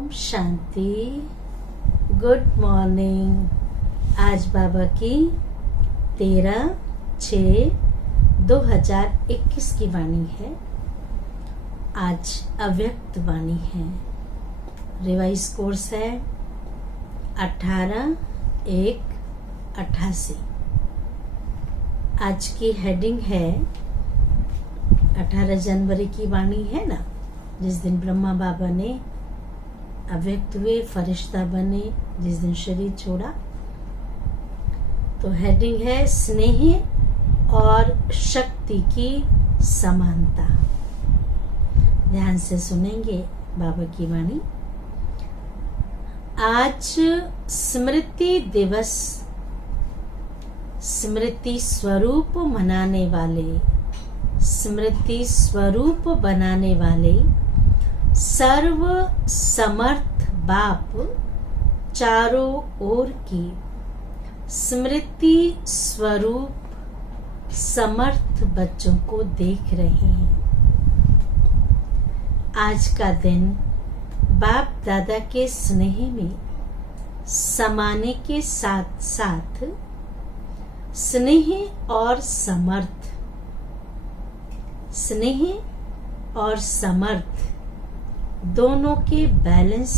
Om Shanti. Good morning. आज बाबा की 13/6/2021 की वाणी है। आज अव्यक्त वाणी है। रिवाइज कोर्स है 18/1/88। आज की हेडिंग है 18 जनवरी की वाणी है ना, जिस दिन ब्रह्मा बाबा ने अव्यक्त हुए, फरिश्ता बने, जिस दिन शरीर छोड़ा। तो हेडिंग है स्नेह और शक्ति की समानता। ध्यान से सुनेंगे बाबा की वाणी। आज स्मृति दिवस, स्मृति स्वरूप मनाने वाले, स्मृति स्वरूप बनाने वाले सर्व समर्थ बाप चारों ओर की स्मृति स्वरूप समर्थ बच्चों को देख रहे हैं। आज का दिन बाप दादा के स्नेह में समाने के साथ साथ स्नेह और समर्थ, स्नेह और समर्थ दोनों के बैलेंस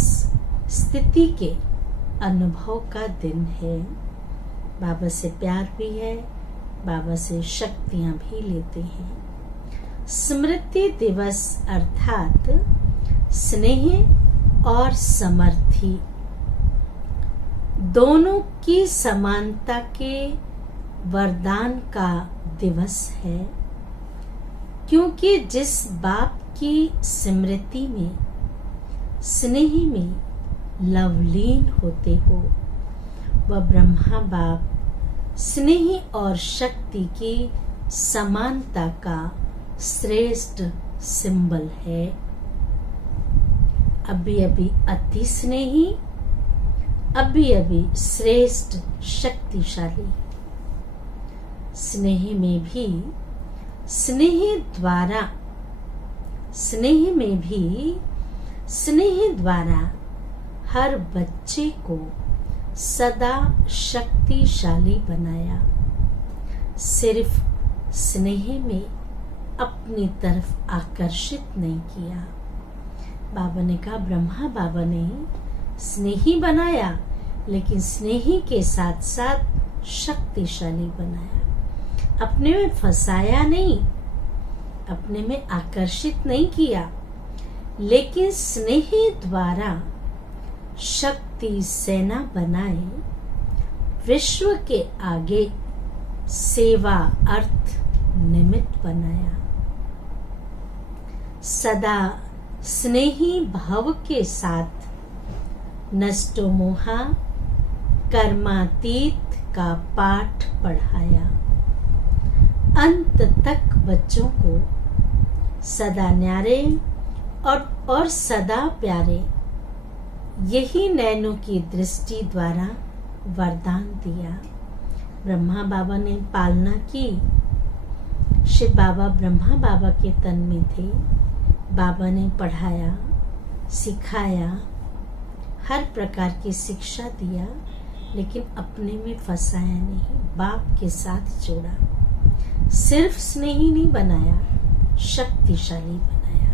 स्थिति के अनुभव का दिन है। बाबा से प्यार भी है, बाबा से शक्तियां भी लेते हैं। स्मृति दिवस अर्थात स्नेह और समर्थी दोनों की समानता के वरदान का दिवस है, क्योंकि जिस बाप की स्मृति में, स्नेह में लवलीन होते हो, वह ब्रह्मा बाप स्नेह और शक्ति की समानता का श्रेष्ठ सिंबल है। अभी अभी अति स्नेही, अभी अभी श्रेष्ठ शक्तिशाली। स्नेह में भी, स्नेह द्वारा, स्नेह में भी, स्नेह द्वारा हर बच्चे को सदा शक्तिशाली बनाया। सिर्फ स्नेह में अपनी तरफ आकर्षित नहीं किया। बाबा ने कहा, ब्रह्मा बाबा ने स्नेही बनाया, लेकिन स्नेही के साथ साथ शक्तिशाली बनाया। अपने में फंसाया नहीं, अपने में आकर्षित नहीं किया, लेकिन स्नेह द्वारा शक्ति सेना बनाए विश्व के आगे सेवा अर्थ निमित्त बनाया। सदा स्नेही भाव के साथ नष्टो मोहा कर्मातीत का पाठ पढ़ाया। अंत तक बच्चों को सदा न्यारे और सदा प्यारे, यही नैनों की दृष्टि द्वारा वरदान दिया। ब्रह्मा बाबा ने पालना की। शिव बाबा ब्रह्मा बाबा के तन में थे। बाबा ने पढ़ाया, सिखाया, हर प्रकार की शिक्षा दिया, लेकिन अपने में फंसाया नहीं, बाप के साथ जोड़ा। सिर्फ स्नेही नहीं बनाया, शक्तिशाली बनाया।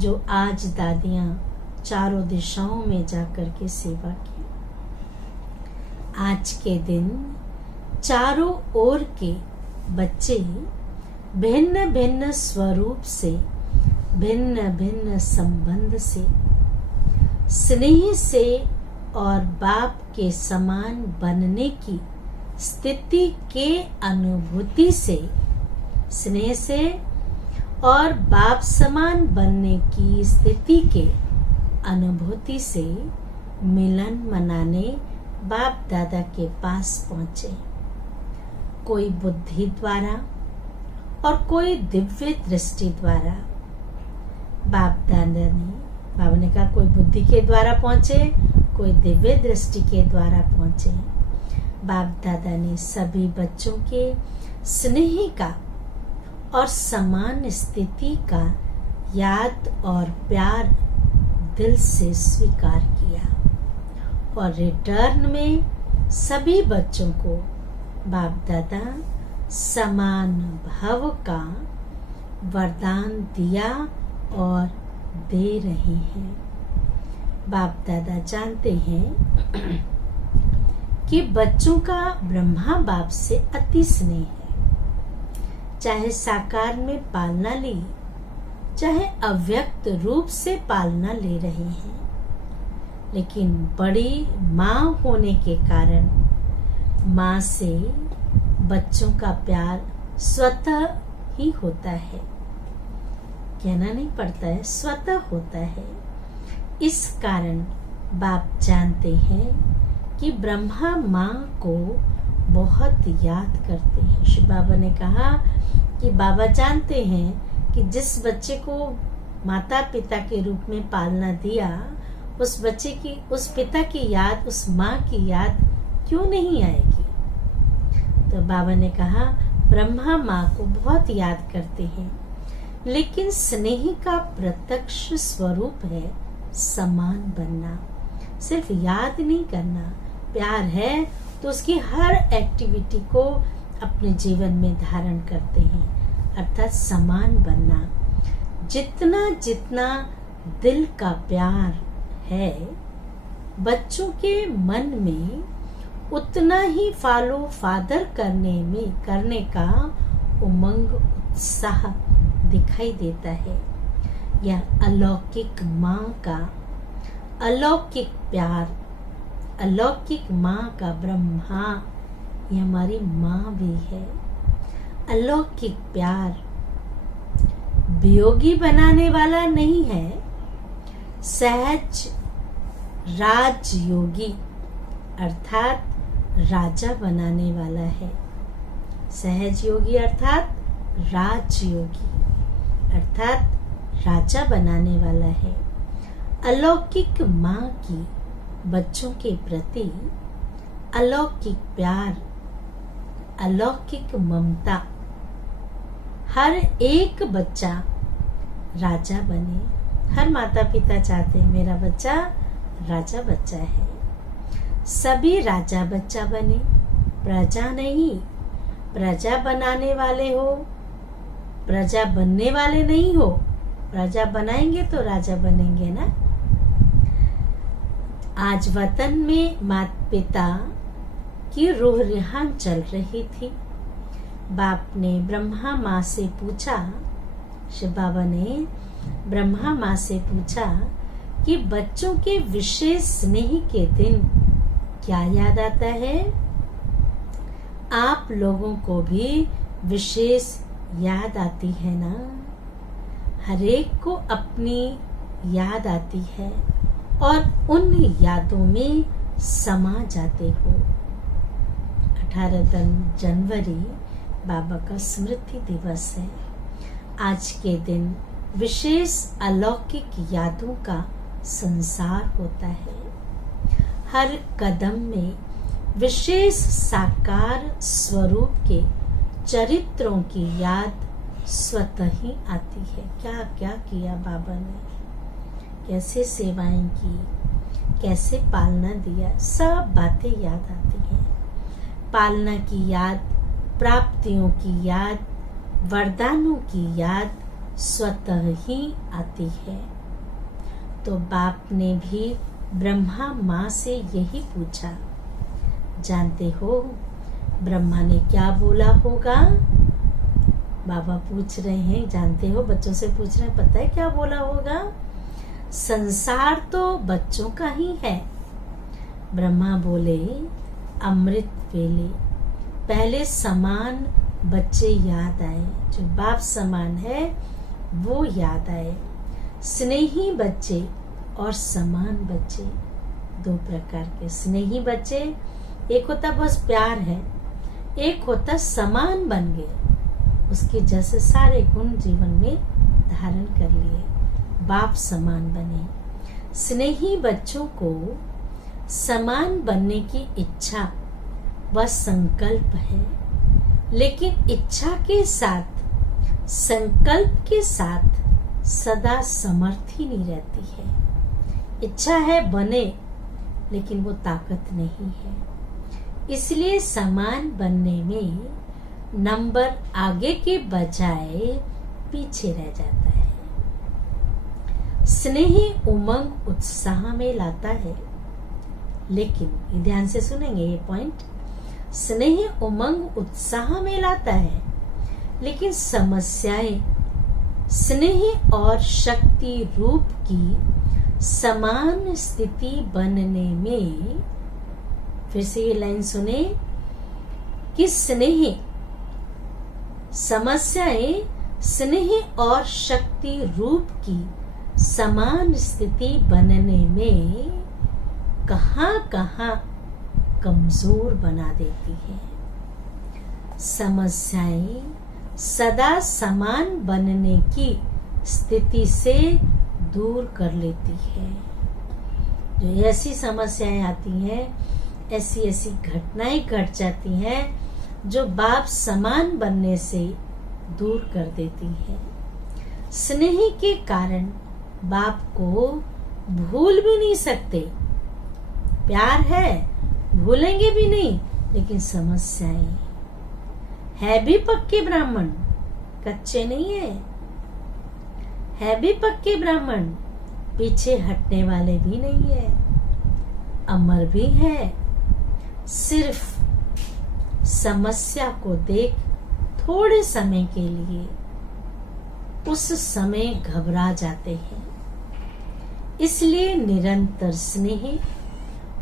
जो आज दादियां चारों दिशाओं में जाकर के सेवा की। आज के दिन चारों ओर के बच्चे भिन्न भिन्न स्वरूप से, भिन्न भिन्न संबंध से, स्नेह से और बाप के समान बनने की स्थिति के अनुभूति से, स्नेह से और बाप समान बनने की स्थिति के अनुभूति से मिलन मनाने बाप दादा के पास पहुंचे। कोई बुद्धि द्वारा और कोई दिव्य दृष्टि द्वारा। बाबा ने कहा, कोई बुद्धि के द्वारा पहुंचे, कोई दिव्य दृष्टि के द्वारा पहुंचे। बाप दादा ने सभी बच्चों के स्नेह का और समान स्थिति का याद और प्यार दिल से स्वीकार किया और रिटर्न में सभी बच्चों को बाप दादा समान भाव का वरदान दिया और दे रहे हैं। बाप दादा जानते हैं कि बच्चों का ब्रह्मा बाप से अति स्नेह है। चाहे साकार में पालना ली, चाहे अव्यक्त रूप से पालना ले रहे हैं, लेकिन बड़ी माँ होने के कारण माँ से बच्चों का प्यार स्वतः ही होता है। कहना नहीं पड़ता है, स्वतः होता है। इस कारण बाप जानते हैं कि ब्रह्मा माँ को बहुत याद करते हैं। शिव बाबा ने कहा कि बाबा जानते हैं कि जिस बच्चे को माता पिता के रूप में पालना दिया, उस बच्चे की, उस पिता की याद, उस माँ की याद क्यों नहीं आएगी। तो बाबा ने कहा ब्रह्मा माँ को बहुत याद करते हैं, लेकिन स्नेह का प्रत्यक्ष स्वरूप है समान बनना। सिर्फ याद नहीं करना, प्यार है तो उसकी हर एक्टिविटी को अपने जीवन में धारण करते हैं, अर्थात समान बनना। जितना जितना दिल का प्यार है बच्चों के मन में, उतना ही फॉलो फादर करने का उमंग उत्साह दिखाई देता है। यह अलौकिक माँ का अलौकिक प्यार, अलौकिक माँ का ब्रह्मा, ये हमारी माँ भी है। अलौकिक प्यार वियोगी बनाने वाला नहीं है, सहज राजयोगी अर्थात राजा बनाने वाला है। सहज योगी अर्थात राजयोगी अर्थात राजा बनाने वाला है। अलौकिक माँ की बच्चों के प्रति अलौकिक प्यार, अलौकिक ममता। हर एक बच्चा राजा बने। हर माता पिता चाहते हैं मेरा बच्चा राजा बच्चा है। सभी राजा बच्चा बने, प्रजा नहीं। प्रजा बनाने वाले हो, प्रजा बनने वाले नहीं हो। प्रजा बनाएंगे तो राजा बनेंगे ना। आज वतन में माता पिता की रूह रिहान चल रही थी। बाप ने ब्रह्मा माँ से पूछा, शिव बाबा ने ब्रह्मा माँ से पूछा कि बच्चों के विशेष स्नेह के दिन क्या याद आता है। आप लोगों को भी विशेष याद आती है ना। हरेक को अपनी याद आती है और उन यादों में समा जाते हो। 18 जनवरी बाबा का स्मृति दिवस है। आज के दिन विशेष अलौकिक यादों का संसार होता है। हर कदम में विशेष साकार स्वरूप के चरित्रों की याद स्वतः ही आती है। क्या क्या किया बाबा ने, कैसे सेवाएं की, कैसे पालना दिया, सब बातें याद आती हैं। पालना की याद, प्राप्तियों की याद, वरदानों की याद स्वतः ही आती है। तो बाप ने भी ब्रह्मा माँ से यही पूछा। जानते हो ब्रह्मा ने क्या बोला होगा? बाबा पूछ रहे हैं, जानते हो, बच्चों से पूछ रहे हैं, पता है क्या बोला होगा? संसार तो बच्चों का ही है। ब्रह्मा बोले, अमृत वेले पहले समान बच्चे याद आए, जो बाप समान है वो याद आए। स्नेही बच्चे और समान बच्चे, दो प्रकार के स्नेही बच्चे। एक होता बस प्यार है, एक होता समान बन गए, उसके जैसे सारे गुण जीवन में धारण कर लिए, बाप समान बने। स्नेही बच्चों को समान बनने की इच्छा व संकल्प है, लेकिन इच्छा के साथ, संकल्प के साथ सदा समर्थी नहीं रहती है। इच्छा है बने, लेकिन वो ताकत नहीं है। इसलिए समान बनने में नंबर आगे के बजाय पीछे रह जाता है। स्नेही उमंग उत्साह में लाता है, लेकिन ध्यान से सुनेंगे ये पॉइंट। स्नेही उमंग उत्साह में लाता है, लेकिन समस्याएं स्नेही और शक्ति रूप की समान स्थिति बनने में, फिर से ये लाइन सुने कि स्नेही समस्याएं स्नेही और शक्ति रूप की समान स्थिति बनने में कहां कमजोर बना देती है। समस्याएं सदा समान बनने की स्थिति से दूर कर लेती है। जो ऐसी समस्याएं आती हैं, ऐसी ऐसी घटनाएं घट जाती हैं जो बाप समान बनने से दूर कर देती है। स्नेह के कारण बाप को भूल भी नहीं सकते, प्यार है भूलेंगे भी नहीं, लेकिन समस्याएं है भी पक्के ब्राह्मण, कच्चे नहीं है भी पक्के ब्राह्मण, पीछे हटने वाले भी नहीं है, अमर भी है। सिर्फ समस्या को देख थोड़े समय के लिए उस समय घबरा जाते हैं, इसलिए निरंतर स्नेह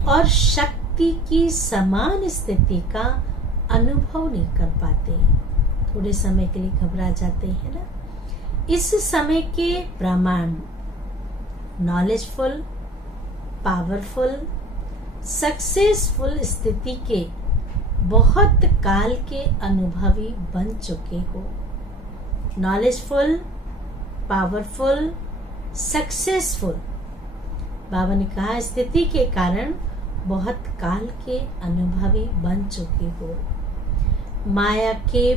और शक्ति की समान स्थिति का अनुभव नहीं कर पाते। थोड़े समय के लिए घबरा जाते हैं ना। इस समय के प्रमाण नॉलेजफुल, पावरफुल, सक्सेसफुल स्थिति के बहुत काल के अनुभवी बन चुके हो। नॉलेजफुल, पावरफुल, सक्सेसफुल, बाबा ने कहा स्थिति के कारण बहुत काल के अनुभवी बन चुके हो। माया के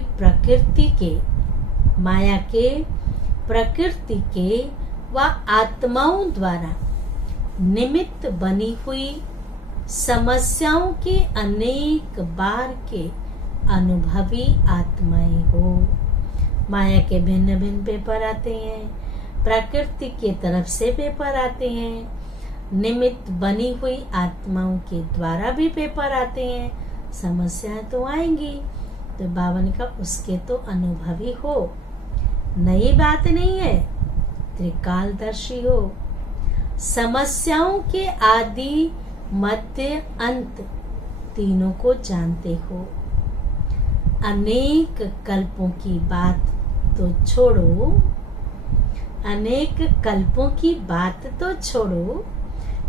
प्रकृति के व आत्माओं द्वारा निमित्त बनी हुई समस्याओं के अनेक बार के अनुभवी आत्माएं हो। माया के भिन्न भिन्न पेपर आते हैं, प्रकृति की तरफ से पेपर आते हैं, निमित्त बनी हुई आत्माओं के द्वारा भी पेपर आते हैं। समस्याएं तो आएंगी, तो बाबा ने कहा उसके तो अनुभवी हो, नई बात नहीं है, त्रिकालदर्शी हो। समस्याओं के आदि मध्य अंत तीनों को जानते हो। अनेक कल्पों की बात तो छोड़ो, अनेक कल्पों की बात तो छोड़ो,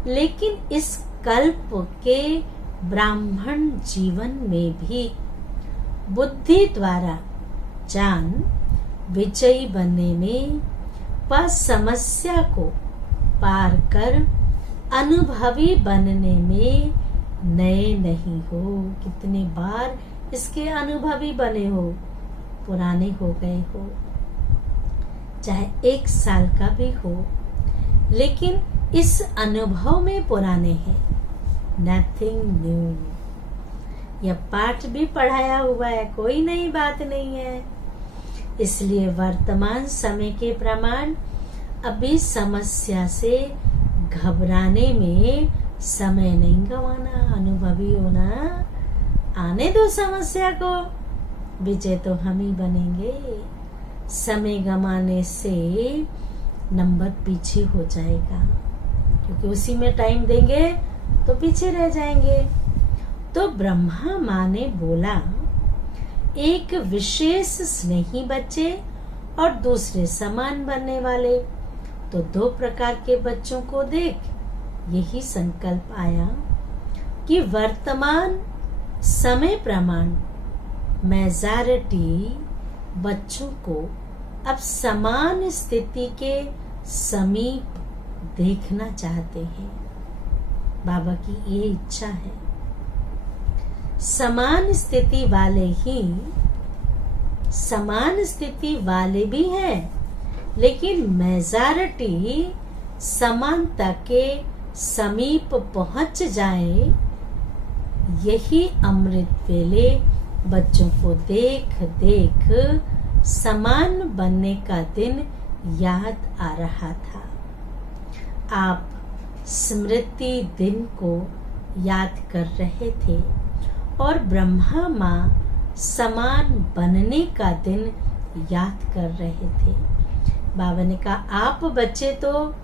लेकिन इस कल्प के ब्राह्मण जीवन में भी बुद्धि द्वारा जान विजयी बनने में व समस्या को पार कर अनुभवी बनने में नए नहीं हो। कितने बार इसके अनुभवी बने हो, पुराने हो गए हो, चाहे 1 साल का भी हो, लेकिन इस अनुभव में पुराने हैं। Nothing new. यह पाठ भी पढ़ाया हुआ है, कोई नई बात नहीं है। इसलिए वर्तमान समय के प्रमाण अभी समस्या से घबराने में समय नहीं गंवाना, अनुभवी होना। आने दो समस्या को, विजय तो हम ही बनेंगे। समय गंवाने से नंबर पीछे हो जाएगा, क्योंकि उसी में टाइम देंगे तो पीछे रह जाएंगे। तो ब्रह्मा माँ ने बोला, एक विशेष स्नेही बच्चे और दूसरे समान बनने वाले। तो 2 प्रकार के बच्चों को देख यही संकल्प आया कि वर्तमान समय प्रमाण मेजॉरिटी बच्चों को अब समान स्थिति के समीप देखना चाहते हैं। बाबा की ये इच्छा है। समान स्थिति वाले भी हैं, लेकिन मेजॉरिटी समानता के समीप पहुंच जाए, यही अमृत वेले बच्चों को देख देख समान बनने का दिन याद आ रहा था। आप स्मृति दिन को याद कर रहे थे और ब्रह्मा माँ समान बनने का दिन याद कर रहे थे। बाबा ने कहा, आप बच्चे तो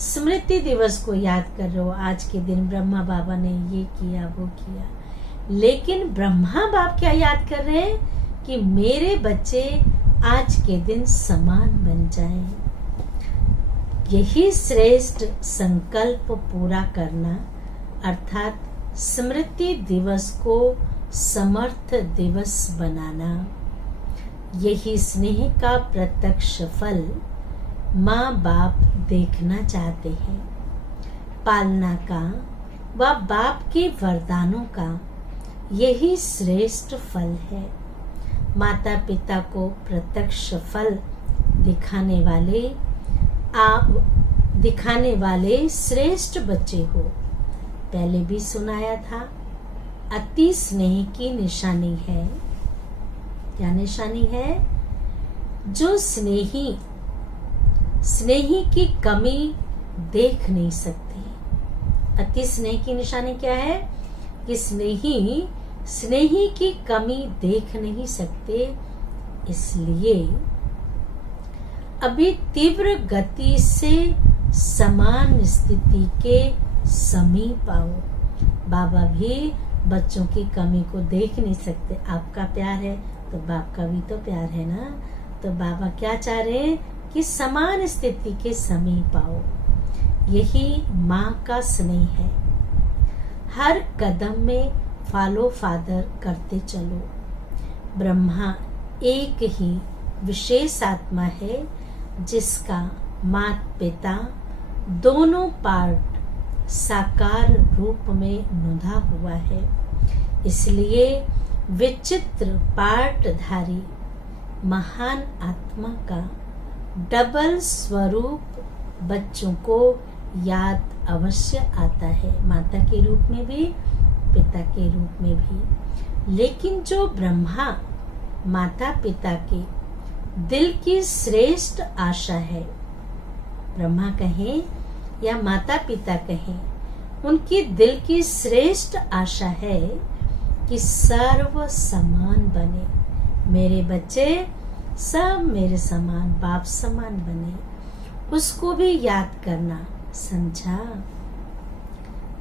स्मृति दिवस को याद कर रहे हो, आज के दिन ब्रह्मा बाबा ने ये किया वो किया, लेकिन ब्रह्मा बाप क्या याद कर रहे हैं कि मेरे बच्चे आज के दिन समान बन जाएं। यही श्रेष्ठ संकल्प पूरा करना अर्थात स्मृति दिवस को समर्थ दिवस बनाना, यही स्नेह का प्रत्यक्ष फल माँ बाप देखना चाहते हैं। पालना का व बाप के वरदानों का यही श्रेष्ठ फल है। माता पिता को प्रत्यक्ष फल दिखाने वाले श्रेष्ठ बच्चे हो। पहले भी सुनाया था, अति स्नेह की निशानी है। क्या निशानी है? जो स्नेही की कमी देख नहीं सकते। अति स्नेह की निशानी क्या है? कि स्नेही की कमी देख नहीं सकते, इसलिए अभी तीव्र गति से समान स्थिति के समीप आओ। बाबा भी बच्चों की कमी को देख नहीं सकते। आपका प्यार है तो बाप का भी तो प्यार है ना। तो बाबा क्या चाह रहे हैं कि समान स्थिति के समीप आओ। यही माँ का स्नेह है। हर कदम में फॉलो फादर करते चलो। ब्रह्मा एक ही विशेष आत्मा है जिसका माता पिता दोनों पार्ट साकार रूप में नुधा हुआ है। इसलिए विचित्र पार्टधारी महान आत्मा का डबल स्वरूप बच्चों को याद अवश्य आता है, माता के रूप में भी पिता के रूप में भी। लेकिन जो ब्रह्मा माता पिता के दिल की श्रेष्ठ आशा है, ब्रह्मा कहें या माता पिता कहें, उनकी दिल की श्रेष्ठ आशा है कि सर्व समान बने। मेरे बच्चे सब मेरे समान, बाप समान बने। उसको भी याद करना, समझा?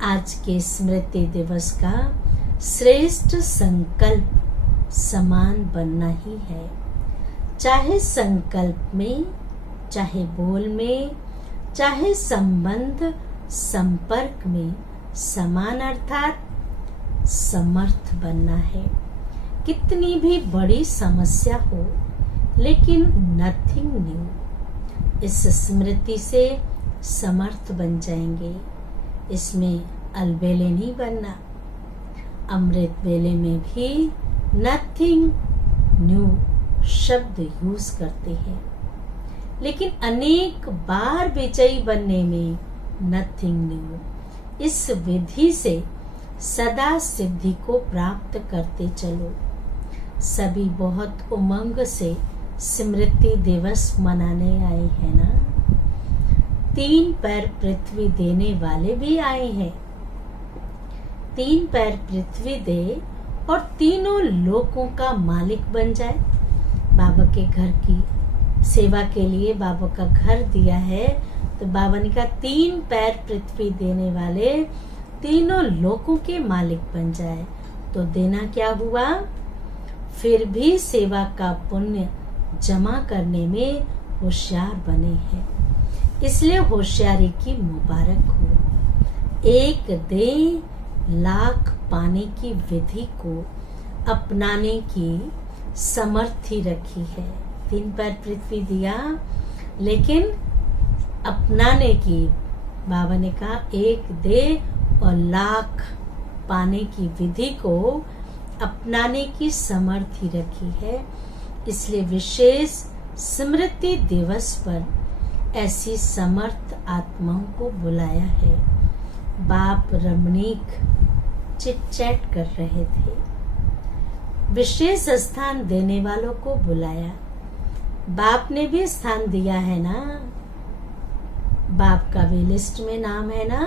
आज के स्मृति दिवस का श्रेष्ठ संकल्प समान बनना ही है। चाहे संकल्प में, चाहे बोल में, चाहे संबंध संपर्क में समान अर्थात समर्थ बनना है। कितनी भी बड़ी समस्या हो, लेकिन नथिंग न्यू। इस स्मृति से समर्थ बन जाएंगे। इसमें अलबेले नहीं बनना। अमृत वेले में भी नथिंग न्यू शब्द यूज करते हैं, लेकिन अनेक बार विजयी बनने में नथिंग न्यू। इस विधि से सदा सिद्धि को प्राप्त करते चलो। सभी बहुत उमंग से स्मृति दिवस मनाने आए हैं ना। 3 पैर पृथ्वी देने वाले भी आए हैं। 3 पैर पृथ्वी दे और तीनों लोकों का मालिक बन जाए। बाबा के घर की सेवा के लिए बाबा का घर दिया है, तो बाबा ने कहा 3 पैर पृथ्वी देने वाले तीनों लोकों के मालिक बन जाए। तो देना क्या हुआ? फिर भी सेवा का पुण्य जमा करने में होशियार बने हैं। इसलिए होशियारी की मुबारक हो। एक दे लाख पाने की विधि को अपनाने की समर्थी रखी है। 3 पैर पृथ्वी दिया, लेकिन अपनाने की बाबा ने कहा 1 दे और लाख पाने की विधि को अपनाने की समर्थी रखी है। इसलिए विशेष स्मृति दिवस पर ऐसी समर्थ आत्माओं को बुलाया है। बाप रमणीक चिट चैट कर रहे थे। विशेष स्थान देने वालों को बुलाया। बाप ने भी स्थान दिया है ना, बाप का भी लिस्ट में नाम है ना।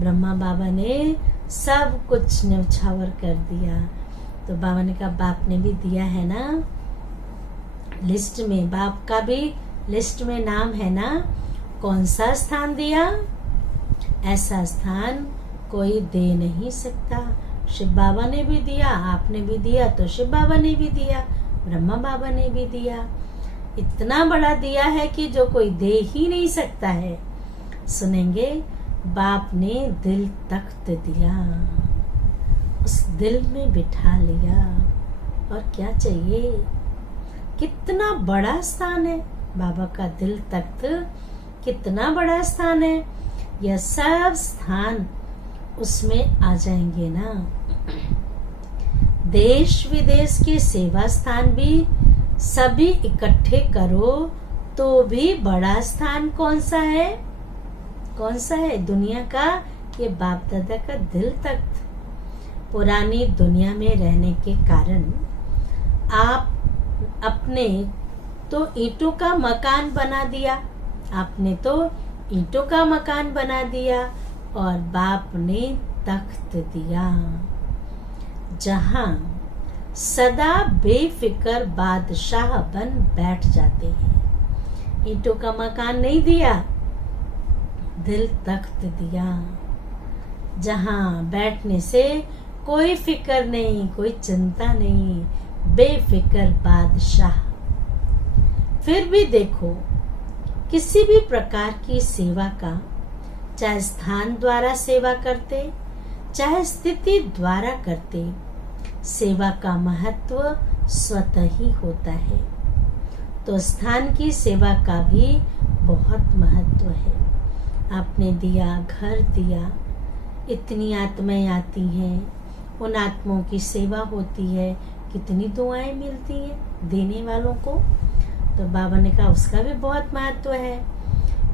ब्रह्मा बाबा ने सब कुछ न्यौछावर कर दिया, तो बाबा ने कहा बाप ने भी दिया है ना लिस्ट में, बाप का भी लिस्ट में नाम है ना। कौन सा स्थान दिया? ऐसा स्थान कोई दे नहीं सकता। शिव बाबा ने भी दिया, आपने भी दिया, तो शिव बाबा ने भी दिया, ब्रह्मा बाबा ने भी दिया। इतना बड़ा दिया है कि जो कोई दे ही नहीं सकता है। सुनेंगे, बाप ने दिल तख्त दिया, उस दिल में बिठा लिया, और क्या चाहिए? कितना बड़ा स्थान है बाबा का दिल तख्त, कितना बड़ा स्थान है। यह सब स्थान उसमें आ जाएंगे ना। देश विदेश के सेवा स्थान भी सभी इकट्ठे करो तो भी बड़ा स्थान कौन सा है? कौन सा है दुनिया का? ये बाप दादा का दिल तख्त। पुरानी दुनिया में रहने के कारण आप अपने तो ईंटों का मकान बना दिया, आपने तो ईंटों का मकान बना दिया, और बाप ने तख्त दिया जहां सदा बेफिक्र बादशाह बन बैठ जाते हैं। ईंटों का मकान नहीं दिया, दिल तख्त दिया, जहां बैठने से कोई फिक्र नहीं, कोई चिंता नहीं, बेफिक्र बादशाह। फिर भी देखो, किसी भी प्रकार की सेवा का, चाहे स्थान द्वारा सेवा करते, चाहे स्थिति द्वारा करते, सेवा का महत्व स्वतः ही होता है। तो स्थान की सेवा का भी बहुत महत्व है। आपने दिया, घर दिया, इतनी आत्माएं आती हैं, उन आत्माओं की सेवा होती है, कितनी दुआएं मिलती हैं देने वालों को। तो बाबा ने कहा उसका भी बहुत महत्व है।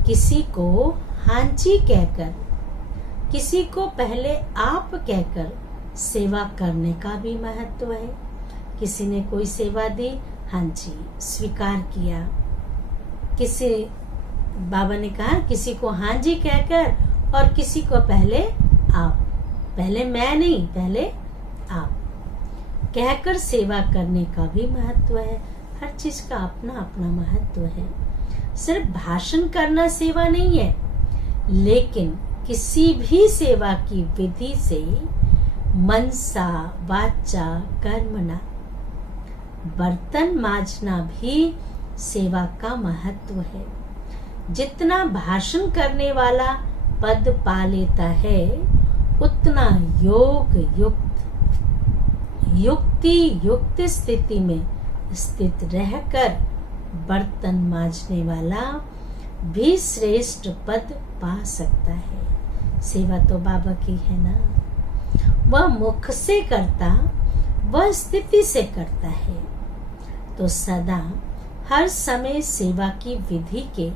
किसी को हाँ जी कहकर, किसी को पहले आप कहकर सेवा करने का भी महत्व है। किसी ने कोई सेवा दी, हाँ जी स्वीकार किया। किसी, बाबा ने कहा किसी को हाँ जी कहकर, और किसी को पहले आप, पहले मैं नहीं, पहले आप कहकर सेवा करने का भी महत्व है। हर चीज का अपना अपना महत्व है। सिर्फ भाषण करना सेवा नहीं है, लेकिन किसी भी सेवा की विधि से मनसा वाचा कर्मणा, बर्तन मांजना भी सेवा का महत्व है। जितना भाषण करने वाला पद पा लेता है, उतना योग युक्त, युक्ति युक्त स्थिति में स्थित रहकर बर्तन मांजने वाला भी श्रेष्ठ पद पा सकता है। सेवा तो बाबा की है ना। वह मुख से करता, वह स्थिति से करता है। तो सदा हर समय सेवा की विधि के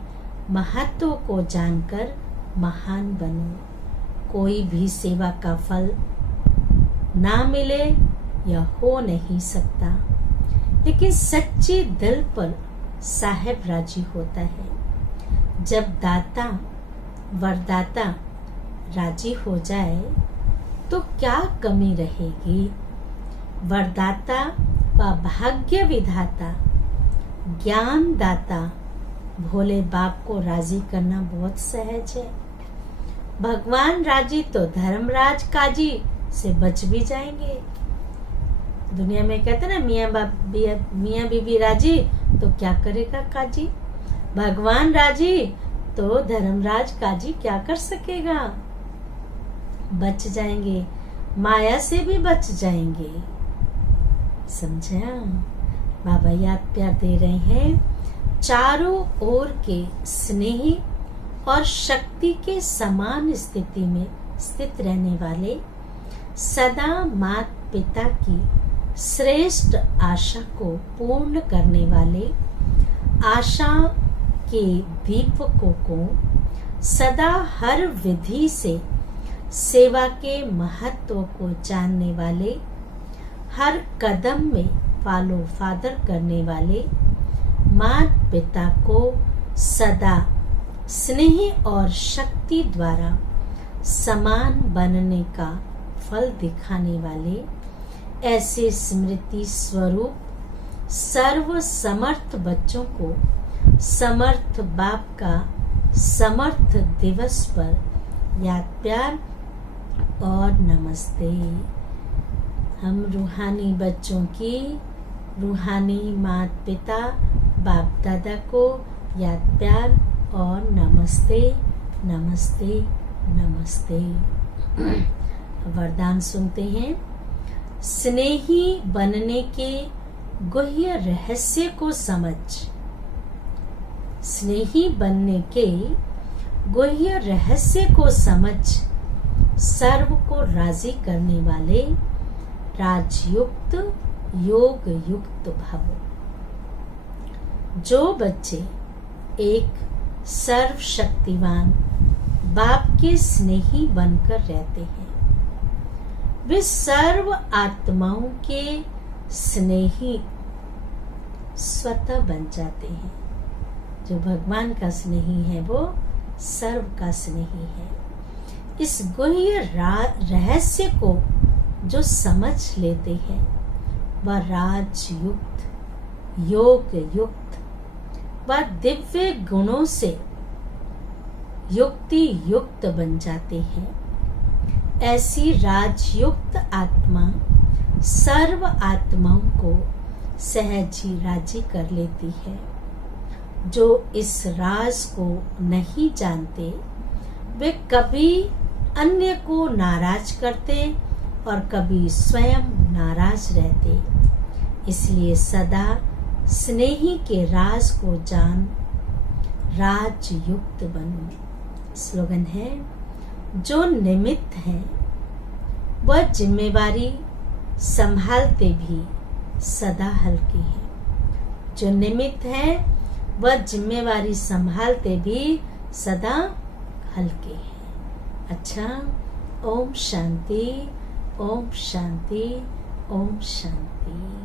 महत्व को जानकर महान बनो। कोई भी सेवा का फल ना मिले या हो नहीं सकता, लेकिन सच्चे दिल पर साहेब राजी होता है। जब दाता वरदाता राजी हो जाए तो क्या कमी रहेगी। वरदाता व भाग्य विधाता, ज्ञान दाता भोले बाप को राजी करना बहुत सहज है। भगवान राजी तो धर्मराज काजी से बच भी जाएंगे। दुनिया में कहते ना मियाँ बीबी राजी तो क्या करेगा काजी। भगवान राजी तो धर्मराज काजी क्या कर सकेगा। बच जाएंगे, माया से भी बच जाएंगे। समझा? बाबा याद प्यार दे रहे हैं। चारों ओर के स्नेह और शक्ति के समान स्थिति में स्थित रहने वाले, सदा माता पिता की श्रेष्ठ आशा को पूर्ण करने वाले, आशा के दीपकों को सदा हर विधि से सेवा के महत्व को जानने वाले, हर कदम में फॉलो फादर करने वाले, माता पिता को सदा स्नेह और शक्ति द्वारा समान बनने का फल दिखाने वाले, ऐसे स्मृति स्वरूप सर्व समर्थ बच्चों को समर्थ बाप का समर्थ दिवस पर याद प्यार और नमस्ते। हम रूहानी बच्चों की रूहानी माता पिता बाप दादा को याद प्यार और नमस्ते नमस्ते नमस्ते। वरदान सुनते हैं। स्नेही बनने के गुह्य रहस्य को समझ। स्नेही बनने के गुह्य रहस्य को समझ सर्व को राजी करने वाले राजयुक्त योग युक्त भव। जो बच्चे एक सर्वशक्तिवान बाप के स्नेही बनकर रहते हैं, वे सर्व आत्माओं के स्नेही स्वतः बन जाते हैं। जो भगवान का स्नेही है वो सर्व का स्नेही है। इस गुह्य रहस्य को जो समझ लेते हैं वह राजयुक्त योग युक्त व दिव्य गुणों से युक्ति युक्त बन जाते हैं। ऐसी राजयुक्त आत्मा सर्व आत्माओं को सहज ही राजी कर लेती है। जो इस राज को नहीं जानते वे कभी अन्य को नाराज करते और कभी स्वयं नाराज रहते। इसलिए सदा स्नेही के राज को जान राजयुक्त बनो। स्लोगन है, जो निमित्त है वह जिम्मेवारी संभालते भी सदा हल्की है। जो निमित्त है वह जिम्मेवारी संभालते भी सदा हल्के हैं। अच्छा, ओम शांति, ओम शांति, ओम शांति।